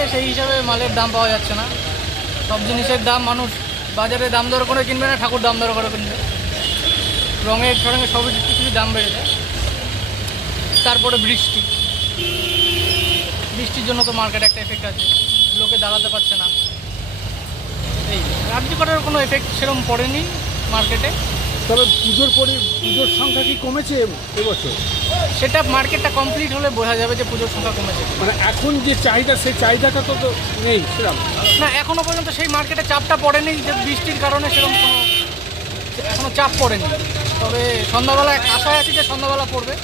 বাড়ছে, সেই হিসাবে মালের দাম পাওয়া যাচ্ছে না। সব জিনিসের দাম মানুষ বাজারে দাম দর করে কিনবে না, ঠাকুর দাম দর করে কিনবে। রঙের সঙ্গে সব কিছু দাম বেড়েছে। তারপরে বৃষ্টির জন্য তো মার্কেটে একটা এফেক্ট আছে, লোকে দাঁড়াতে পারছে না। এই রাজ্য করার কোনো এফেক্ট সেরকম পড়েনি মার্কেটে। তবে পুজোর সংখ্যা কি কমেছে এবছর? সেটা মার্কেটটা কমপ্লিট হলে বোঝা যাবে যে পুজোর সংখ্যা কমেছে। মানে এখন যে চাহিদা, সেই চাহিদাটা তো নেই সেরকম না, এখনও পর্যন্ত সেই মার্কেটে চাপটা পড়েনি, যে বৃষ্টির কারণে সেরকম কোনো এখনও চাপ পড়েনি। তবে সন্ধ্যাবেলা আশায় আছি যে সন্ধ্যাবেলা পড়বে।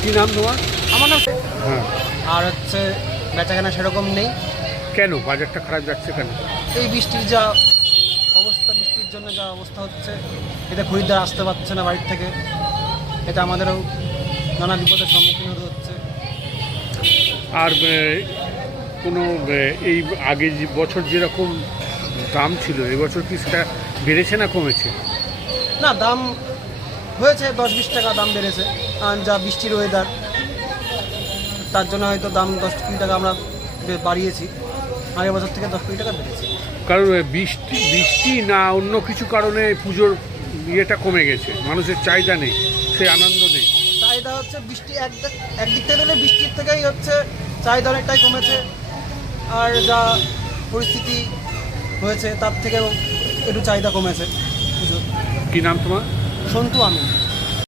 কি নাম তোমার? আমার নাম। হ্যাঁ, আর বেচাকেনা সেরকম নেই। কেন বাজারটা খারাপ যাচ্ছে কেন? এই বৃষ্টির যা অবস্থা, বৃষ্টির জন্য যা অবস্থা হচ্ছে, এতে খরিদ্দার আসতে পারছে না বাড়ির থেকে। এটা আমাদেরও নানা বিপদের সম্মুখীন হতে হচ্ছে। আর কোনো এই আগে যে বছর যেরকম দাম ছিল, এবছর কি সেটা বেড়েছে না কমেছে? না, দাম হয়েছে 10-20 টাকা দাম বেড়েছে। আর যা বৃষ্টির ওয়েদার, তার জন্য হয়তো দাম 10-20 টাকা আমরা বাড়িয়েছি। আগের বছর থেকে 10-20 টাকা বেড়েছে। কারণ বৃষ্টি না অন্য কিছু কারণে পুজোর ইয়েটা কমে গেছে, মানুষের চাহিদা নেই, সেই আনন্দ নেই। চাহিদা হচ্ছে বৃষ্টি একদিক থেকে দিলে বৃষ্টির থেকেই হচ্ছে চাহিদা অনেকটাই কমেছে। আর যা পরিস্থিতি হয়েছে তার থেকেও একটু চাহিদা কমেছে পুজোর। কি নাম তোমার? সন্তু আমি।